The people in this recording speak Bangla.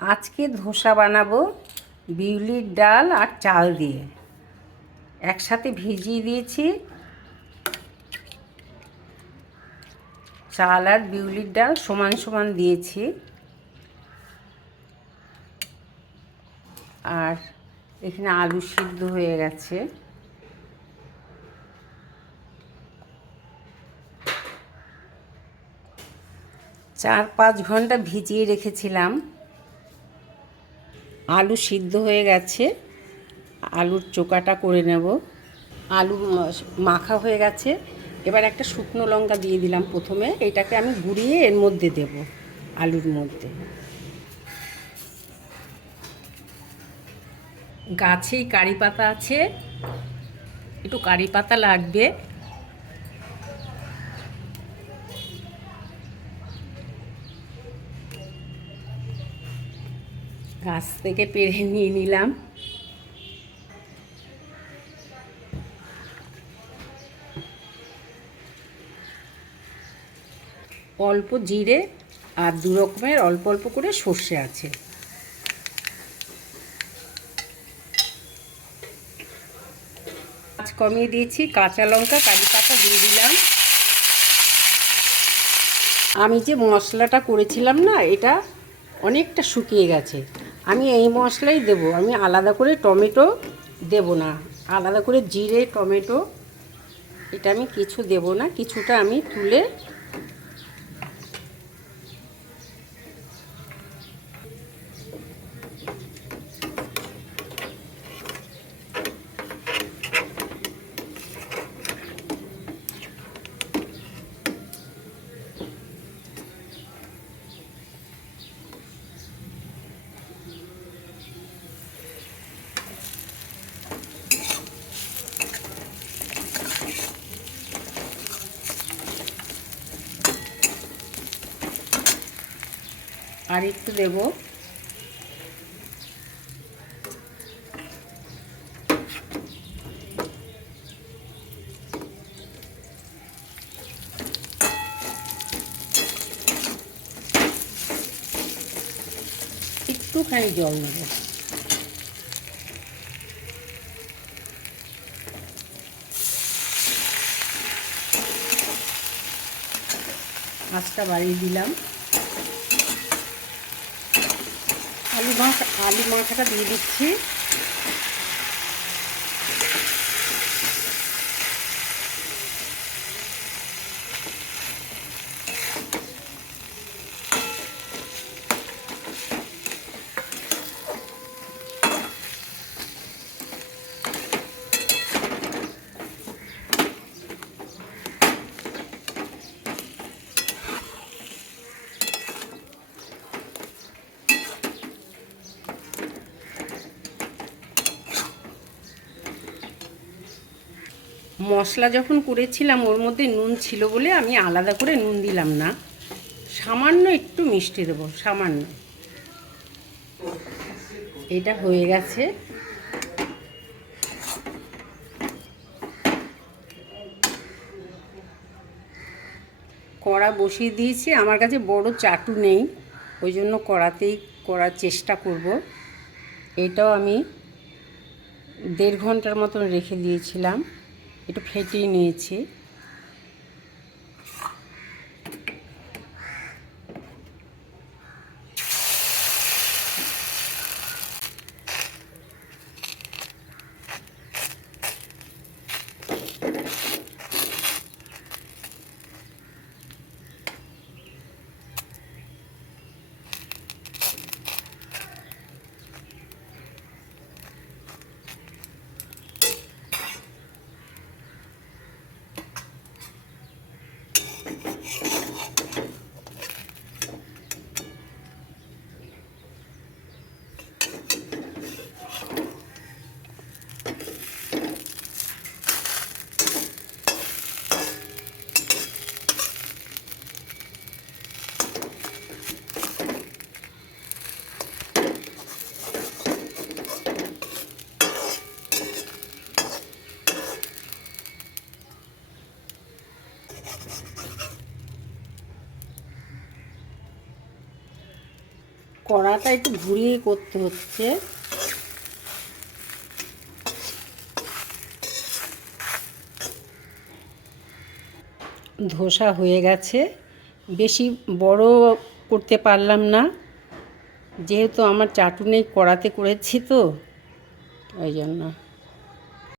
আজকে ধোসা বানাবো বিউলির ডাল আর চাল দিয়ে। একসাথে ভিজিয়ে দিয়েছি চাল আর বিউলির ডাল, সমান সমান দিয়েছি। আর এখানে আলু সিদ্ধ হয়ে গেছে। 4-5 ঘন্টা ভিজিয়ে রেখেছিলাম। আলু সিদ্ধ হয়ে গেছে, আলুর চোকাটা করে নেব। আলু মাখা হয়ে গেছে। এবার একটা শুকনো লঙ্কা দিয়ে দিলাম প্রথমে। এটাকে আমি গুঁড়িয়ে এর মধ্যে দেব, আলুর মধ্যে। গাছেই কারি পাতা আছে, একটু কারি পাতা লাগবে। গাছ থেকে পেড়ে নিয়ে নিলাম। অল্প জিরে আর 2 রকমের অল্প অল্প করে সর্ষে আছে। আঁচ কমিয়ে দিয়েছি, কাঁচা লঙ্কা কারি পাতা দিয়ে দিলাম। আমি যে মশলাটা করেছিলাম না, এটা অনেকটা শুকিয়ে গেছে। আমি এই মশলাই দেব, আমি আলাদা করে টমেটো দেব না, আলাদা করে জিরে টমেটো এটা আমি কিছু দেব না। কিছুটা আমি তুলে আর একটু দেব। একটুখানি জল নেব। আঁচটা বাড়িয়ে দিলাম। আলু মাখাটা দিয়ে দিচ্ছি। মশলা যখন করেছিলাম ওর মধ্যে নুন ছিল বলে আমি আলাদা করে নুন দিলাম না, সামান্য একটু মিষ্টি দেবো, সামান্য। এটা হয়ে গেছে। কড়া বসিয়ে দিয়েছি। আমার কাছে বড় চাটু নেই, ওই জন্য কড়াতেই করার চেষ্টা করব। এটাও আমি 1.5 ঘন্টার মতন রেখে দিয়েছিলাম, একটু ফেটিয়ে নিয়েছি। তাওয়াটা একটু ঘুরিয়ে করতে হচ্ছে। ধোসা হয়ে গেছে, বেশি বড় করতে পারলাম না, যেহেতু আমার চাটুনি কড়াতে করেছি তো ওই জন্য।